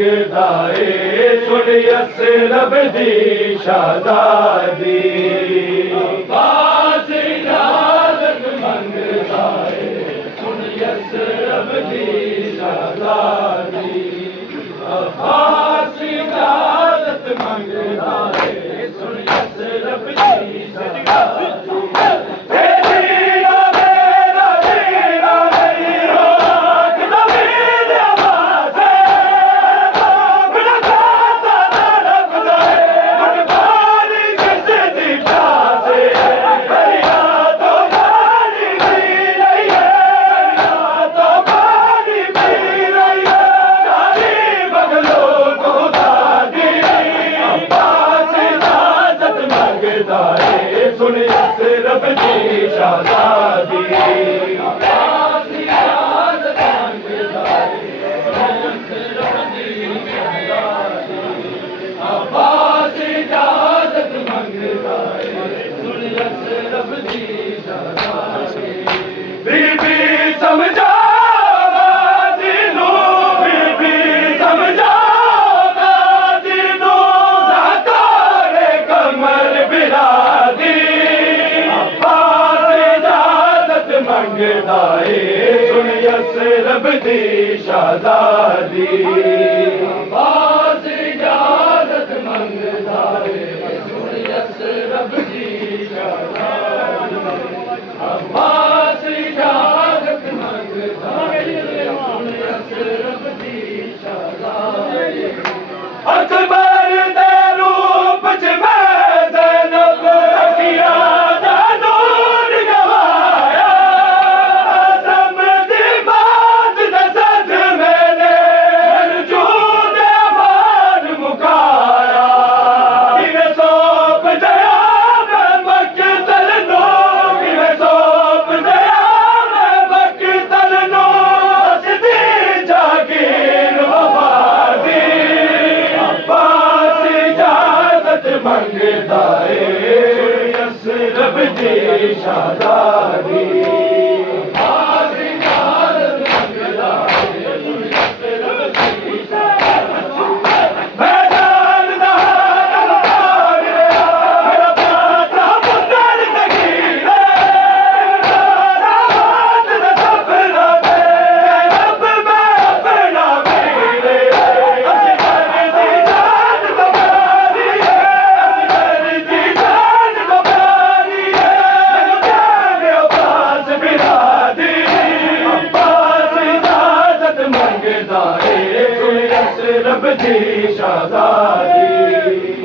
मंगदा है सुन यसरब दी शहजादी अब्बास इजाजत मंगदा है सुन यसरब दी शहजादी अब्बास इजाजत मंगदा है सुन यसरब दी शहजादी सुन यसरब दी शहजादी अब्बास इजाजत मंगदा है अब्बास इजाजत मंगदा है सुन यसरब दी शहजादी बीबी समझा मंगदा है सुन यसरब दी शहजादी अब्बास इजाजत मंगदा है सुन यसरब दी शहजादी अब्बास इजाजत मंगदा है सुन यसरब दी शहजादी अकबर दे रूप च मैं ज़ैनब अखियां मंगदा है यसरब दी शहजादी अब्बास इजाजत मंगदा है यसरब दी शहजादी मैं जानदा मेरा प्यासा पुत्तर सगीर रात दा सपना दे रब मैं अपना वीर असगर दी जान तुम्हारी मंगदा है सुन यसरब दी शहजादी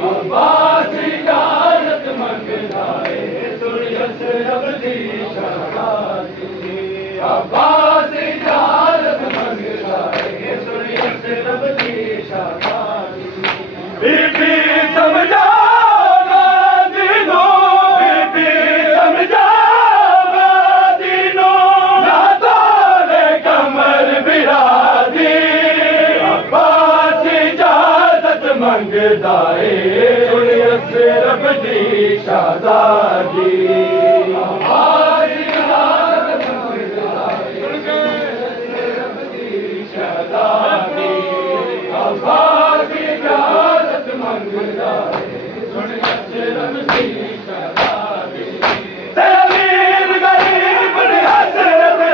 अब्बास इजाजत मंगदा है सुन यसरब दी शहजादी अब्बास इजाजत मंगदा है सुन यसरब दी शहजादी बीबी समझा मंगदा है सुन यसरब दी शहजादी अब्बास इजाजत मंगदा है सुन यसरब दी शहजादी अब्बास इजाजत मंगदा है सुन यसरब दी शहजादी तमीर गरीब दी हसरत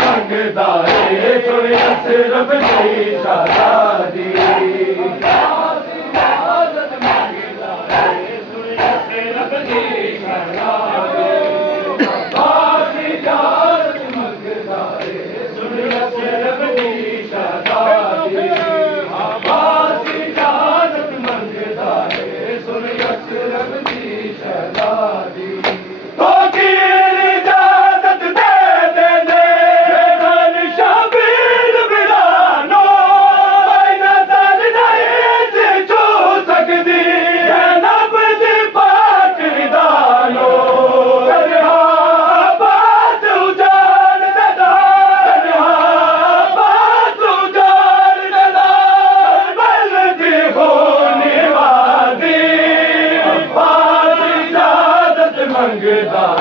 मंगदा है सुन यसरब दी शहजादी अब्बास इजाजत मंगदा है सुन यसरब दी शहजादी अब्बास इजाजत मंगदा है सुन यसरब दी शहजादी अब्बास इजाजत मंगदा है सुन यसरब दी शहजादी मंगदा